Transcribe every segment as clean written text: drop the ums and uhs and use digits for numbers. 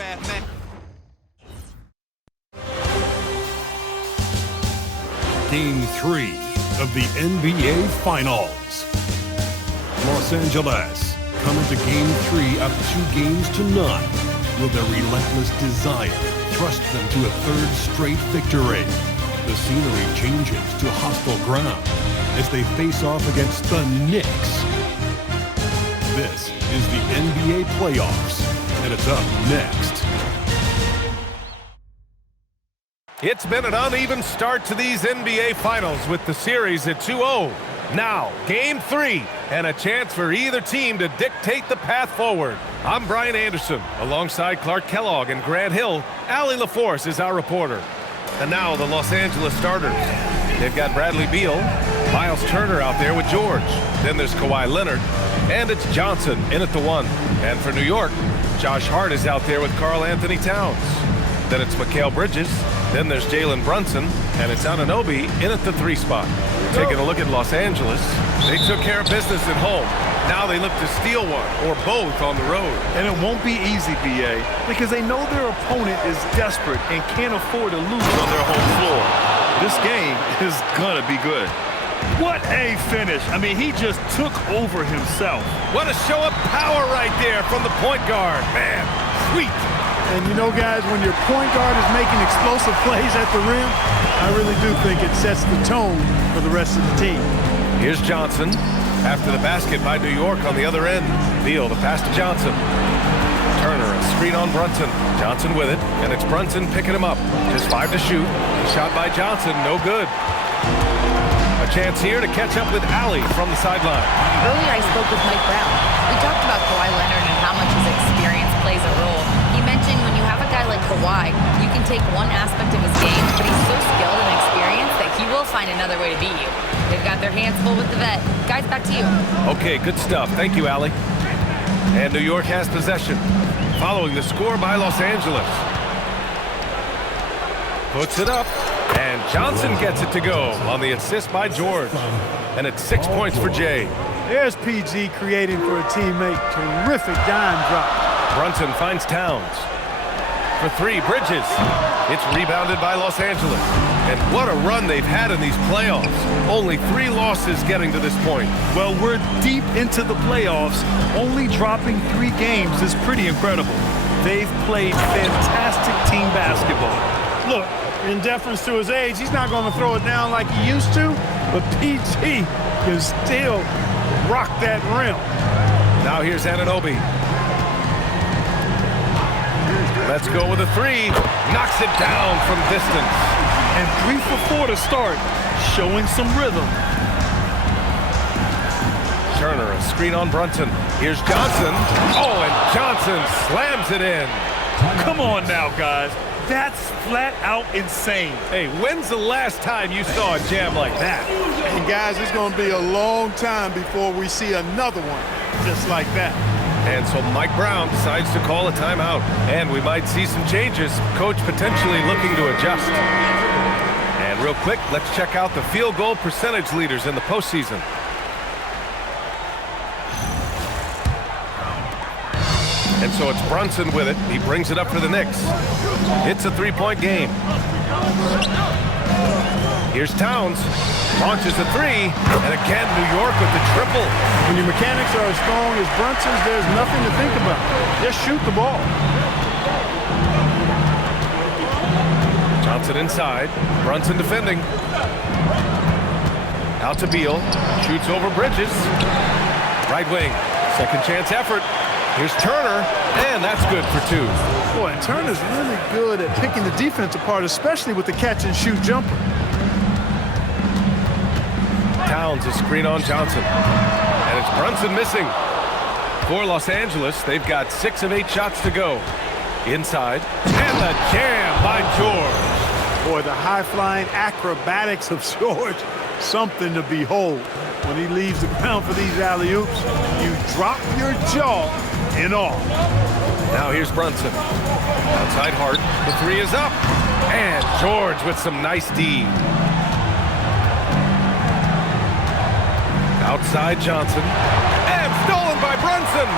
draft, man. Game 3 of the NBA Finals. Los Angeles come into Game 3 up 2-0. Will their relentless desire thrust them to a third straight victory? The scenery changes to hostile ground as they face off against the Knicks. This is the NBA playoffs, and it's up next. It's been an uneven start to these NBA Finals with the series at 2-0. Now, Game 3, and a chance for either team to dictate the path forward. I'm Brian Anderson. Alongside Clark Kellogg and Grant Hill, Allie LaForce is our reporter. And now the Los Angeles starters. They've got Bradley Beal, Miles Turner out there with George. Then there's Kawhi Leonard, and it's Johnson in at the 1. And for New York, Josh Hart is out there with Karl Anthony Towns. Then it's Mikal Bridges. Then there's Jalen Brunson, and it's Anunoby in at the 3 spot. Taking a look at Los Angeles, they took care of business at home. Now they look to steal one or both on the road. And it won't be easy, BA, because they know their opponent is desperate and can't afford to lose on their home floor. This game is gonna be good. What a finish. I mean, he just took over himself. What a show of power right there from the point guard. Man, sweet. And you know, guys, when your point guard is making explosive plays at the rim, I really do think it sets the tone for the rest of the team. Here's Johnson. After the basket by New York on the other end. Beal, the pass to Johnson. Turner, a screen on Brunson. Johnson with it, and it's Brunson picking him up. Just 5 to shoot. Shot by Johnson, no good. A chance here to catch up with Allie from the sideline. Earlier I spoke with Mike Brown. We talked about Kawhi Leonard and how much his experience plays a role. He mentioned when you have a guy like Kawhi, you can take one aspect of his game, but he's so skilled and experienced that he will find another way to beat you. They've got their hands full with the vet. Guys, back to you. Okay, good stuff. Thank you, Allie. And New York has possession, following the score by Los Angeles. Puts it up, and Johnson gets it to go on the assist by George. And it's 6 points for Jay. There's PG creating for a teammate. Terrific dime drop. Brunson finds Towns. For 3, Bridges. It's rebounded by Los Angeles. And what a run they've had in these playoffs. Only 3 losses getting to this point. Well, we're deep into the playoffs. Only dropping 3 games is pretty incredible. They've played fantastic team basketball. Look, in deference to his age, he's not going to throw it down like he used to, but PG can still rock that rim. Now here's Anunoby. Let's go with a 3. Knocks it down from distance. And 3 for 4 to start, showing some rhythm. Turner, a screen on Brunson. Here's Johnson. Oh, and Johnson slams it in. Come on now, guys. That's flat out insane. Hey, when's the last time you saw a jam like that? And guys, it's going to be a long time before we see another one just like that. And so Mike Brown decides to call a timeout. And we might see some changes. Coach potentially looking to adjust. And real quick, let's check out the field goal percentage leaders in the postseason. And so it's Brunson with it. He brings it up for the Knicks. It's a 3-point game. Here's Towns. Launches a 3. And again, New York with the triple. When your mechanics are as strong as Brunson's, there's nothing to think about. Just shoot the ball. Johnson inside. Brunson defending. Out to Beal. Shoots over Bridges. Right wing. Second chance effort. Here's Turner, and that's good for 2. Boy, and Turner's really good at picking the defense apart, especially with the catch-and-shoot jumper. Towns a screen on Johnson. And it's Brunson missing. For Los Angeles, they've got 6 of 8 shots to go. Inside, and the jam by George. Boy, the high-flying acrobatics of George, something to behold. When he leaves the ground for these alley-oops, you drop your jaw in awe. Now here's Brunson. Outside Hart, the 3 is up. And George with some nice D. Outside Johnson. And stolen by Brunson.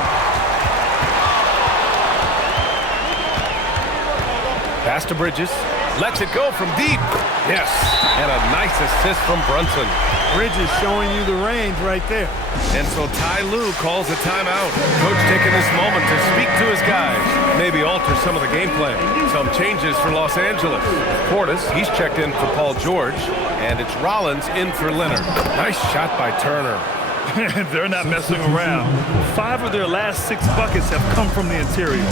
Pass to Bridges. Lets it go from deep. Yes. And a nice assist from Brunson. Bridges showing you the range right there. And so Ty Lue calls a timeout. Coach taking this moment to speak to his guys. Maybe alter some of the game plan. Some changes for Los Angeles. Portis, he's checked in for Paul George. And it's Rollins in for Leonard. Nice shot by Turner. They're not messing around. 5 of their last 6 buckets have come from the interior.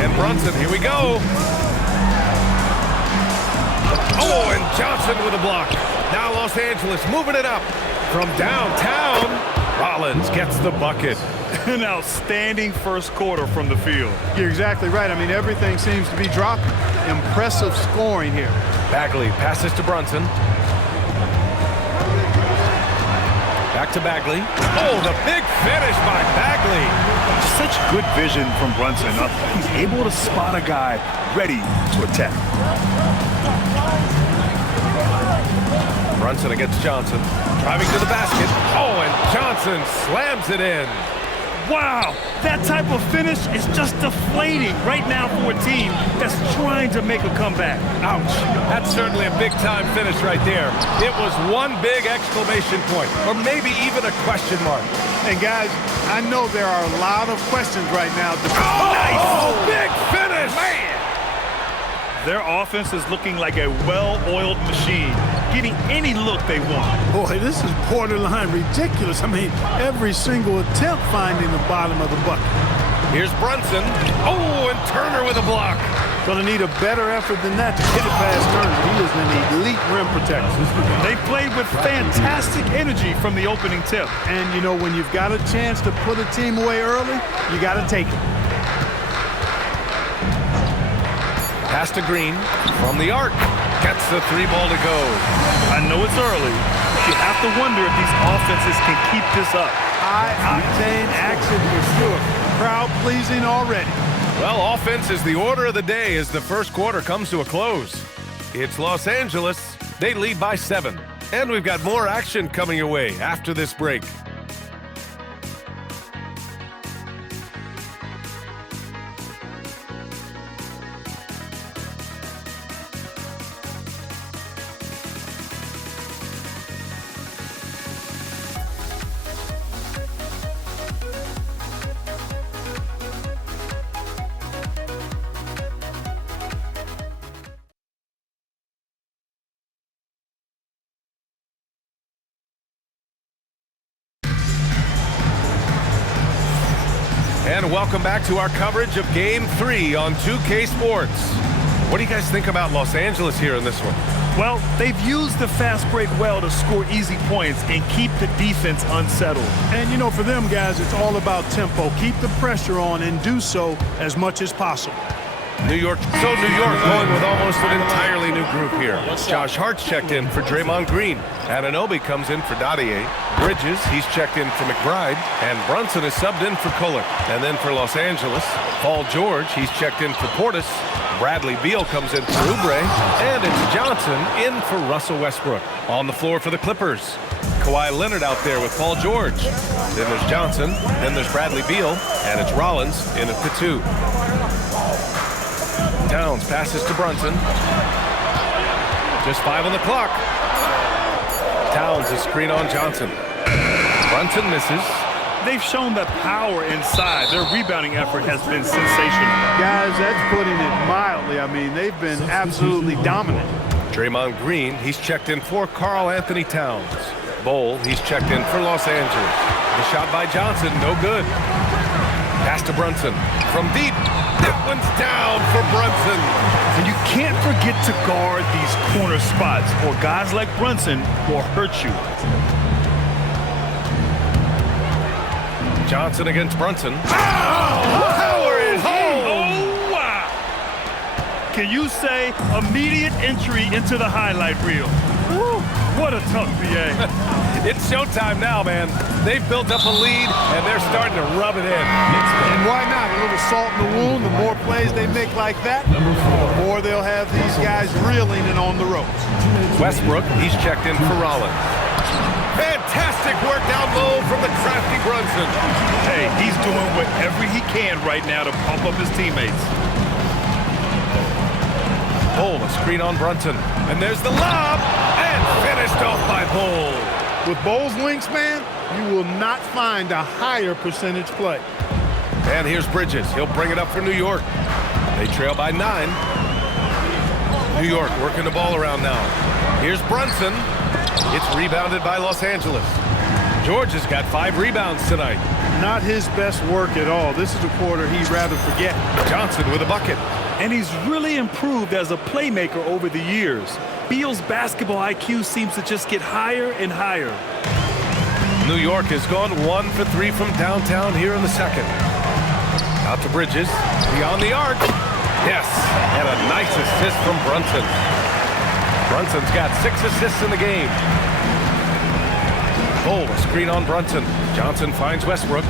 And Brunson, here we go. Oh, and Johnson with a block. Now Los Angeles moving it up from downtown. Rollins gets the bucket. An outstanding first quarter from the field. You're exactly right. I mean, everything seems to be dropping. Impressive scoring here. Bagley passes to Brunson. Back to Bagley. Oh, the big finish by Bagley. Such good vision from Brunson. He's able to spot a guy ready to attack. Brunson against Johnson. Driving to the basket. Oh, and Johnson slams it in. Wow, that type of finish is just deflating right now for a team that's trying to make a comeback. Ouch. That's certainly a big-time finish right there. It was one big exclamation point, or maybe even a question mark. And guys, I know there are a lot of questions right now. Oh, nice! Big finish! Man! Their offense is looking like a well-oiled machine, getting any look they want. Boy, this is borderline ridiculous. I mean, every single attempt finding the bottom of the bucket. Here's Brunson. Oh, and Turner with a block. Gonna need a better effort than that to get it past Turner. He is an elite rim protector. They played with fantastic energy from the opening tip. And, you know, when you've got a chance to put a team away early, you got to take it. Pass to Green from the arc. Gets the 3-ball to go. I know it's early, but you have to wonder if these offenses can keep this up. High-octane action for sure. Crowd-pleasing already. Well, offense is the order of the day as the first quarter comes to a close. It's Los Angeles. They lead by 7. And we've got more action coming your way after this break. And welcome back to our coverage of Game 3 on 2K Sports. What do you guys think about Los Angeles here in this one? Well, they've used the fast break well to score easy points and keep the defense unsettled. And, you know, for them guys, it's all about tempo. Keep the pressure on and do so as much as possible. New York going with almost an entirely new group here. Josh Hart's checked in for Draymond Green. Anunoby comes in for Dadier. Bridges, he's checked in for McBride. And Brunson is subbed in for Kuller. And then for Los Angeles, Paul George, he's checked in for Portis. Bradley Beal comes in for Oubre. And it's Johnson in for Russell Westbrook. On the floor for the Clippers, Kawhi Leonard out there with Paul George. Then there's Johnson. Then there's Bradley Beal. And it's Rollins in at the 2. Towns passes to Brunson. Just 5 on the clock. Towns is screen on Johnson. Brunson misses. They've shown the power inside. Their rebounding effort has been sensational. Guys, that's putting it mildly. I mean, they've been absolutely dominant. Draymond Green, he's checked in for Karl Anthony Towns. Bowl, he's checked in for Los Angeles. The shot by Johnson, no good. Pass to Brunson. From deep, that one's down for Brunson. And you can't forget to guard these corner spots, or guys like Brunson will hurt you. Johnson against Brunson. Power is home! Oh, wow! Can you say immediate entry into the highlight reel? Woo, what a tough BA. It's showtime now, man. They've built up a lead, and they're starting to rub it in. And why not? A little salt in the wound. The more plays they make like that, the more they'll have these guys reeling and on the ropes. Westbrook, he's checked in for Rollins. Fantastic work down low from the crafty Brunson. Hey, he's doing whatever he can right now to pump up his teammates. Bull, a screen on Brunson. And there's the lob, and finished off by Bull. With Bull's wingspan, you will not find a higher percentage play. And here's Bridges. He'll bring it up for New York. They trail by 9. New York working the ball around now. Here's Brunson. It's rebounded by Los Angeles. George has got 5 rebounds tonight. Not his best work at all. This is a quarter he'd rather forget. Johnson with a bucket. And he's really improved as a playmaker over the years. Beal's basketball IQ seems to just get higher and higher. New York has gone 1 for 3 from downtown here in the second. Out to Bridges. Beyond the arc. Yes, and a nice assist from Brunson. Brunson's got 6 assists in the game. Bull, a screen on Brunson. Johnson finds Westbrook.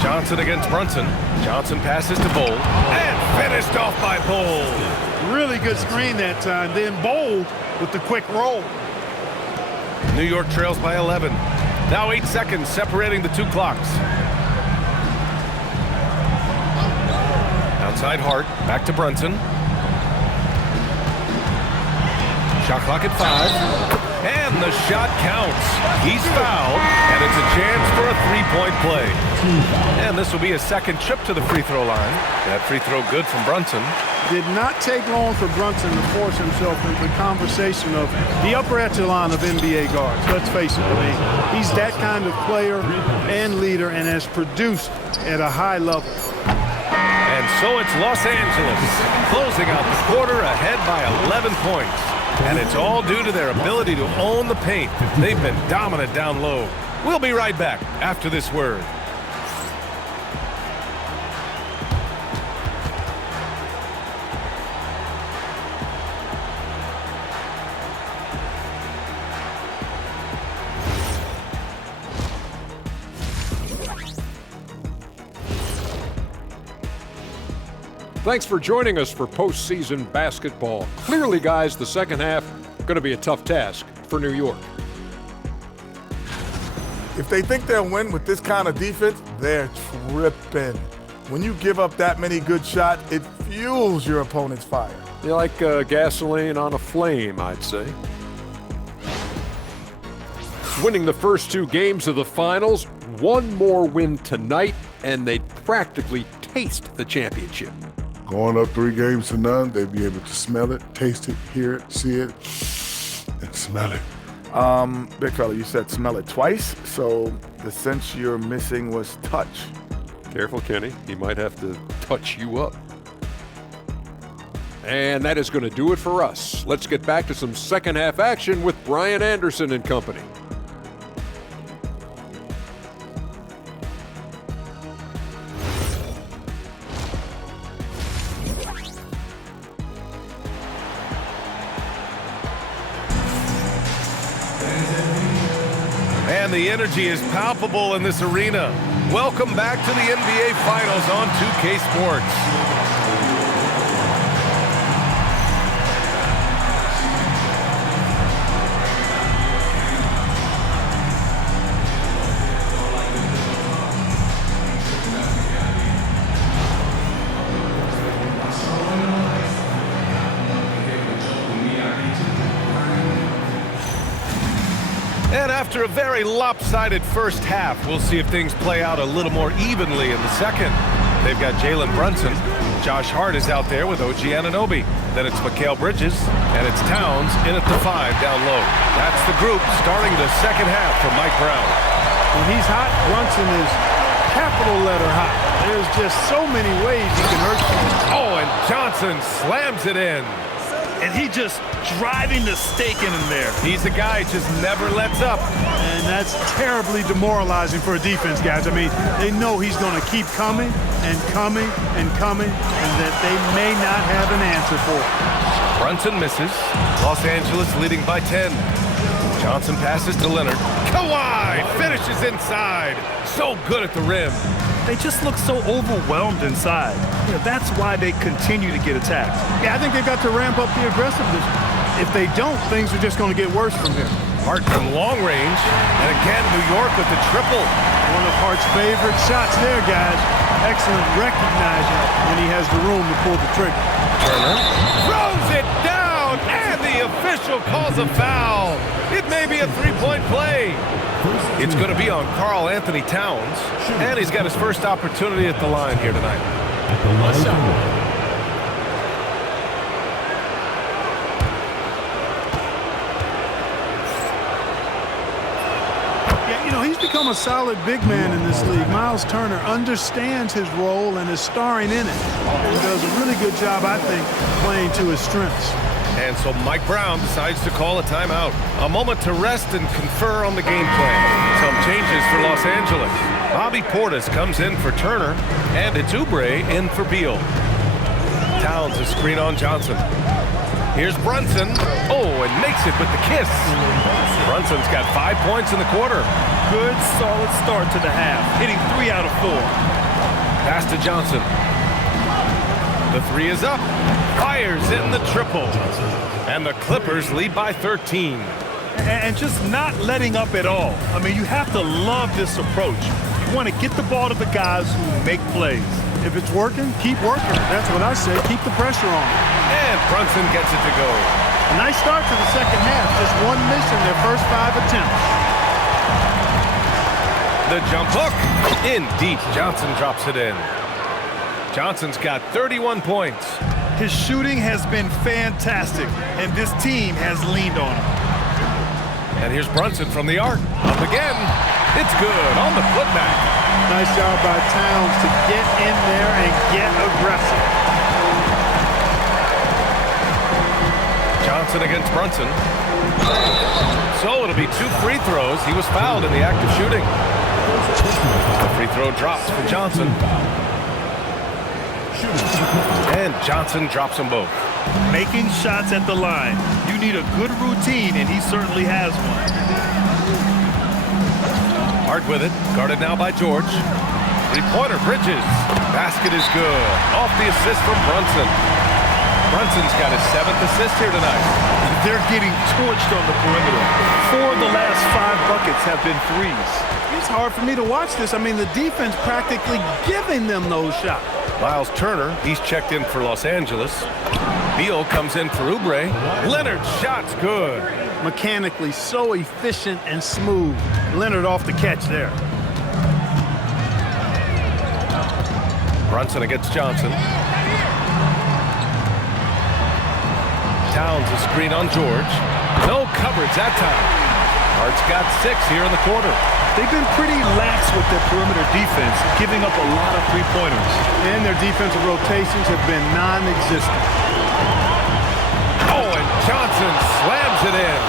Johnson against Brunson. Johnson passes to Bull. And finished off by Bull. Really good screen that time. Then Bull with the quick roll. New York trails by 11. Now 8 seconds separating the 2 clocks. Outside Hart. Back to Brunson. Shot clock at 5. And the shot counts. He's fouled, and it's a chance for a 3-point play. And this will be a second trip to the free throw line. That free throw good from Brunson. Did not take long for Brunson to force himself into the conversation of the upper echelon of NBA guards. Let's face it, I mean, he's that kind of player and leader and has produced at a high level. And so it's Los Angeles closing out the quarter ahead by 11 points. And it's all due to their ability to own the paint. They've been dominant down low. We'll be right back after this word. Thanks for joining us for postseason basketball. Clearly, guys, the second half going to be a tough task for New York. If they think they'll win with this kind of defense, they're tripping. When you give up that many good shots, it fuels your opponent's fire. You're like gasoline on a flame, I'd say. Winning the first 2 games of the finals, one more win tonight, and they'd practically taste the championship. Going up 3 games to none, they'd be able to smell it, taste it, hear it, see it, and smell it. Big fella, you said smell it twice, so the sense you're missing was touch. Careful, Kenny. He might have to touch you up. And that is going to do it for us. Let's get back to some second half action with Brian Anderson and company. And the energy is palpable in this arena. Welcome back to the NBA Finals on 2K Sports. And after a very lopsided first half, we'll see if things play out a little more evenly in the second. They've got Jalen Brunson. Josh Hart is out there with OG Anunoby. Then it's Mikal Bridges, and it's Towns in at the 5 down low. That's the group starting the second half for Mike Brown. When he's hot, Brunson is capital letter hot. There's just so many ways he can hurt you. Oh, and Johnson slams it in. And he just driving the stake in him there. He's a guy who just never lets up. And that's terribly demoralizing for a defense, guys. I mean, they know he's going to keep coming and coming and coming, and that they may not have an answer for it. Brunson misses. Los Angeles leading by 10. Johnson passes to Leonard. Kawhi finishes inside. So good at the rim. They just look so overwhelmed inside. You know, that's why they continue to get attacked. Yeah, I think they've got to ramp up the aggressiveness. If they don't, things are just going to get worse from here. Hart from long range. And again, New York with the triple. One of Hart's favorite shots there, guys. excellent recognizing when he has the room to pull the trigger. Turner throws it down, and the official calls a foul. It may be a three-point play. It's going to be on Karl Anthony Towns, and he's got his first opportunity at the line here tonight. He's become a solid big man in this league. Miles Turner understands his role and is starring in it. He does a really good job, I think, playing to his strengths. And so Mike Brown decides to call a timeout. A moment to rest and confer on the game plan. Some changes for Los Angeles. Bobby Portis comes in for Turner, and it's Oubre in for Beal. Towns a screen on Johnson. Here's Brunson. Oh, and makes it with the kiss. Brunson's got 5 points in the quarter. Good, solid start to the half, hitting 3 out of 4. Pass to Johnson. The three is up. Fires in the triple. And the Clippers lead by 13. And just not letting up at all. I mean, you have to love this approach. You want to get the ball to the guys who make plays. If it's working, keep working. That's what I say. Keep the pressure on. And Brunson gets it to go. A nice start to the second half. Just one miss in their first 5 attempts. The jump hook. In deep. Johnson drops it in. Johnson's got 31 points. His shooting has been fantastic, and this team has leaned on him. And here's Brunson from the arc. Up again. It's good on the putback. Nice job by Towns to get in there and get aggressive. Johnson against Brunson. So it'll be 2 free throws. He was fouled in the act of shooting. The free throw drops for Johnson. And Johnson drops them both. Making shots at the line. You need a good routine, and he certainly has one. Hart with it. Guarded now by George. Three-pointer, Bridges. Basket is good. Off the assist from Brunson. Brunson's got his 7th assist here tonight. They're getting torched on the perimeter. 4 of the last 5 buckets have been threes. It's hard for me to watch this. I mean, the defense practically giving them those shots. Miles Turner, he's checked in for Los Angeles. Beal comes in for Oubre. Leonard's shot's good. Mechanically so efficient and smooth. Leonard off the catch there. Brunson against Johnson. Towns a screen on George. No coverage that time. Hart's got 6 here in the quarter. They've been pretty lax with their perimeter defense, giving up a lot of three-pointers. And their defensive rotations have been non-existent. Oh, and Johnson slams it in.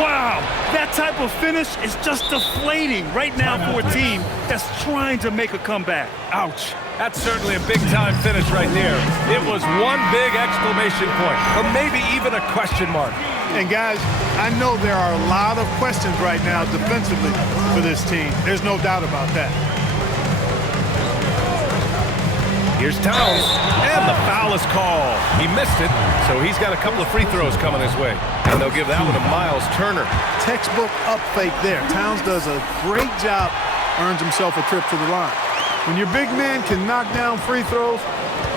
Wow, that type of finish is just deflating right now for a team that's trying to make a comeback. Ouch. That's certainly a big-time finish right there. It was one big exclamation point, or maybe even a question mark. And guys, I know there are a lot of questions right now defensively for this team. There's no doubt about that. Here's Towns, and the foul is called. He missed it, so he's got a couple of free throws coming his way. And they'll give that one to Miles Turner. Textbook up fake there. Towns does a great job, earns himself a trip to the line. When your big man can knock down free throws,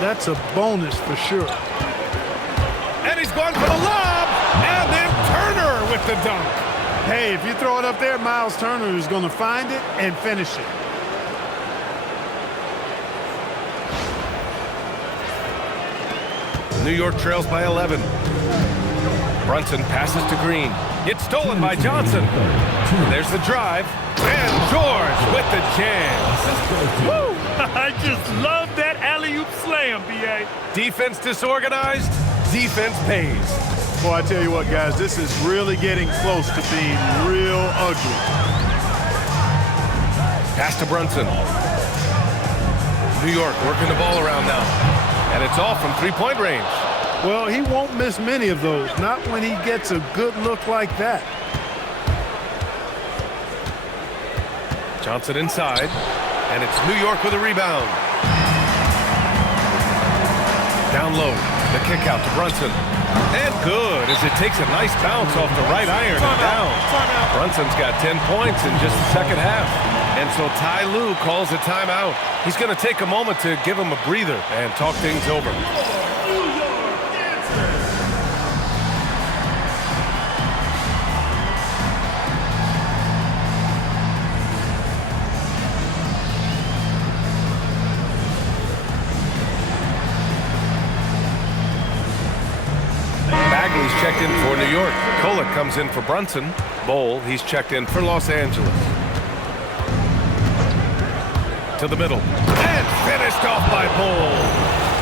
that's a bonus for sure. And he's going for the lob, and then Turner with the dunk. Hey, if you throw it up there, Miles Turner is going to find it and finish it. New York trails by 11. Brunson passes to Green. It's stolen by Johnson. There's the drive. And George with the jam. Woo! I just love that alley-oop slam, B.A. Defense disorganized. Defense pays. Boy, I tell you what, guys, this is really getting close to being real ugly. Pass to Brunson. New York working the ball around now. And it's off from three-point range. Well, he won't miss many of those, not when he gets a good look like that. Johnson inside, and it's New York with a rebound. Down low, the kick out to Brunson. And good, as it takes a nice bounce off the right iron and down. Brunson's got 10 points in just the second half. And so Ty Lue calls a timeout. He's going to take a moment to give him a breather and talk things over. Bagley's checked in for New York. Kolek comes in for Brunson. Bowl, he's checked in for Los Angeles. To the middle. And finished off by Bowl.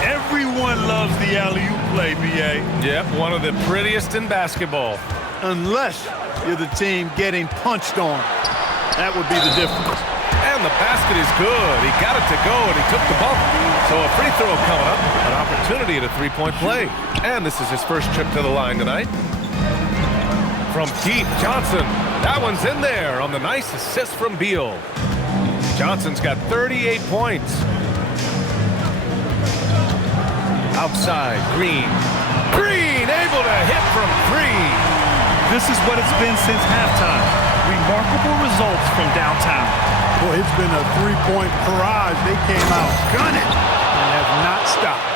Everyone loves the alley-oop play, B.A. Yep, one of the prettiest in basketball. Unless you're the team getting punched on. That would be the difference. And the basket is good. He got it to go, and he took the bump. So a free throw coming up. An opportunity at a three-point play. And this is his first trip to the line tonight. From deep, Johnson. That one's in there on the nice assist from Beal. Johnson's got 38 points. Outside, Green. Green able to hit from three. This is what it's been since halftime. Remarkable results from downtown. Boy, it's been a three-point barrage. They came out gunning and have not stopped.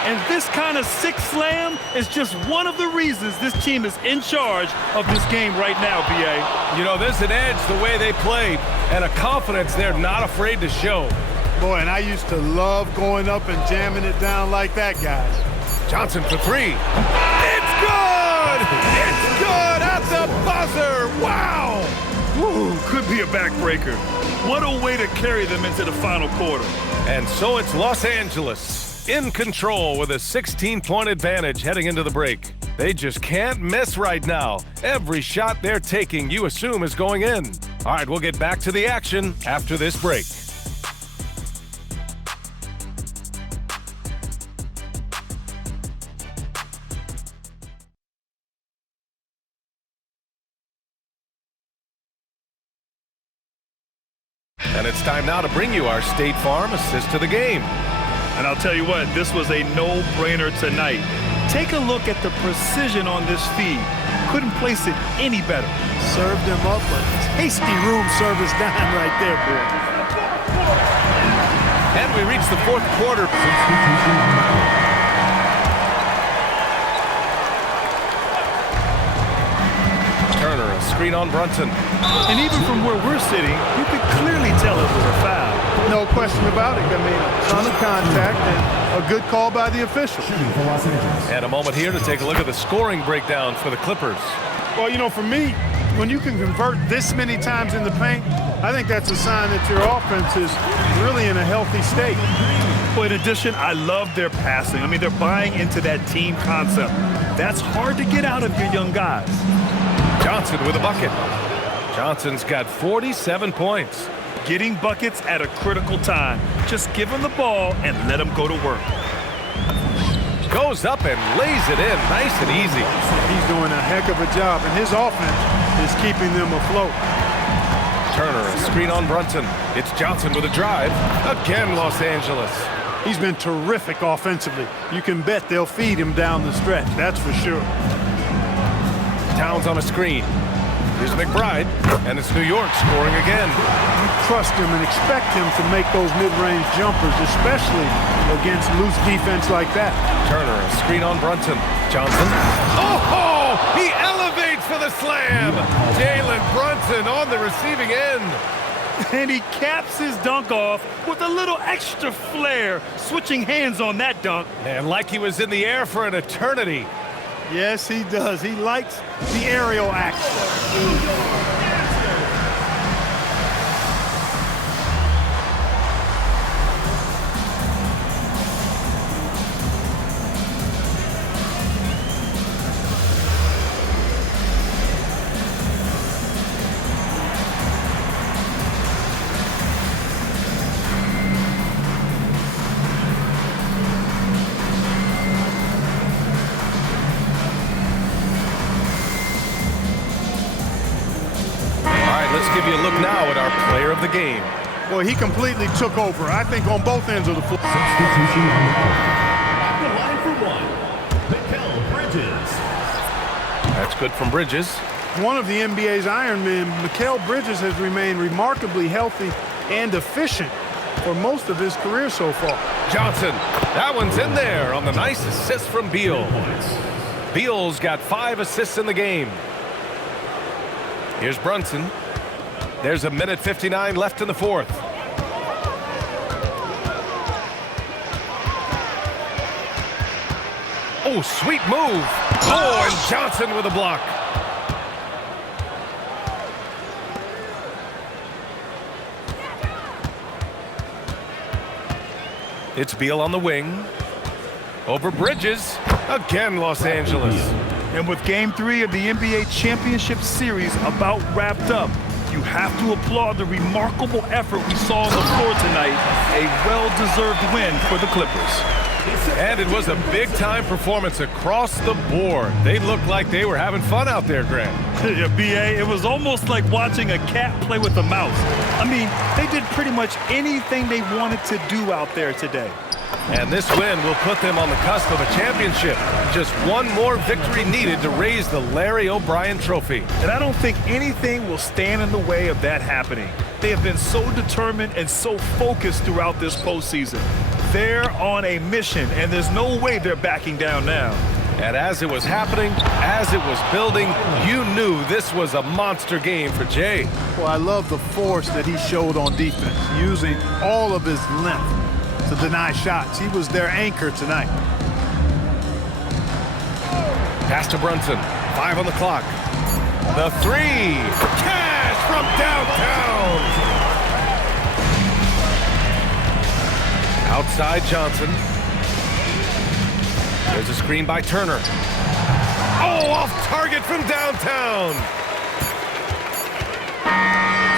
And this kind of six slam is just one of the reasons this team is in charge of this game right now, B.A. You know, there's an edge the way they play and a confidence they're not afraid to show. Boy, and I used to love going up and jamming it down like that, guys. Johnson for three. It's good! It's good at the buzzer! Wow! Ooh, could be a backbreaker. What a way to carry them into the final quarter. And so it's Los Angeles in control with a 16-point advantage heading into the break. They just can't miss right now. Every shot they're taking, you assume, is going in. All right, we'll get back to the action after this break. And it's time now to bring you our State Farm assist to the game. And I'll tell you what, this was a no-brainer tonight. Take a look at the precision on this feed. Couldn't place it any better. Served him up a tasty room service dime right there, boy. And we reach the fourth quarter. Turner, a screen on Brunson. And even from where we're sitting, you could clearly tell it was a foul. No question about it. I mean, a ton of contact and a good call by the official. And a moment here to take a look at the scoring breakdown for the Clippers. Well, you know, for me, when you can convert this many times in the paint, I think that's a sign that your offense is really in a healthy state. Well, in addition, I love their passing. I mean, they're buying into that team concept. That's hard to get out of your young guys. Johnson with a bucket. Johnson's got 47 points. Getting buckets at a critical time. Just give him the ball and let him go to work. Goes up and lays it in nice and easy. He's doing a heck of a job, and his offense is keeping them afloat. Turner, a screen on Brunson. It's Johnson with a drive. Again, Los Angeles. He's been terrific offensively. You can bet they'll feed him down the stretch, that's for sure. Towns on a screen. Here's McBride, and it's New York scoring again. You trust him and expect him to make those mid-range jumpers, especially against loose defense like that. Turner, a screen on Brunson. Johnson. Oh, he elevates for the slam. Jalen Brunson on the receiving end. And he caps his dunk off with a little extra flair, switching hands on that dunk. And like he was in the air for an eternity. Yes, he does. He likes the aerial action. Give you a look now at our player of the game. Well, he completely took over, I think, on both ends of the floor. Substitution at the line for one, Mikal Bridges. That's good from Bridges. one of the NBA's Iron Men, Mikal Bridges has remained remarkably healthy and efficient for most of his career so far. Johnson, that one's in there on the nice assist from Beal. Beal's got 5 assists in the game. Here's Brunson. There's a minute 59 left in the fourth. Oh, sweet move. Oh, and Johnson with a block. It's Beal on the wing. Over Bridges. Again, Los Angeles. And with Game 3 of the NBA Championship Series about wrapped up, you have to applaud the remarkable effort we saw on the floor tonight. A well-deserved win for the Clippers. And it was a big-time performance across the board. They looked like they were having fun out there, Grant. Yeah, B.A., it was almost like watching a cat play with a mouse. I mean, they did pretty much anything they wanted to do out there today. And this win will put them on the cusp of a championship. Just one more victory needed to raise the Larry O'Brien Trophy. And I don't think anything will stand in the way of that happening. They have been so determined and so focused throughout this postseason. They're on a mission, and there's no way they're backing down now. And as it was happening, as it was building, you knew this was a monster game for Jay. Well, I love the force that he showed on defense, using all of his length to deny shots. He was their anchor tonight. Pass to Brunson. 5 on the clock. The 3. Cash from downtown. Outside Johnson. There's a screen by Turner. Oh, off target from downtown.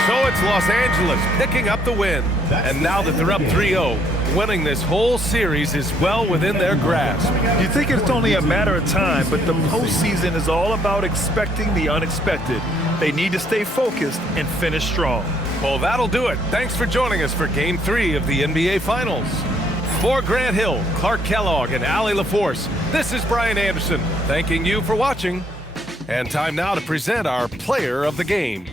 So it's Los Angeles picking up the win. And now that they're up 3-0, winning this whole series is well within their grasp. You think it's only a matter of time, but the postseason is all about expecting the unexpected. They need to stay focused and finish strong. Well, that'll do it. Thanks for joining us for Game 3 of the NBA Finals. For Grant Hill, Clark Kellogg, and Allie LaForce, this is Brian Anderson, thanking you for watching. And time now to present our player of the game.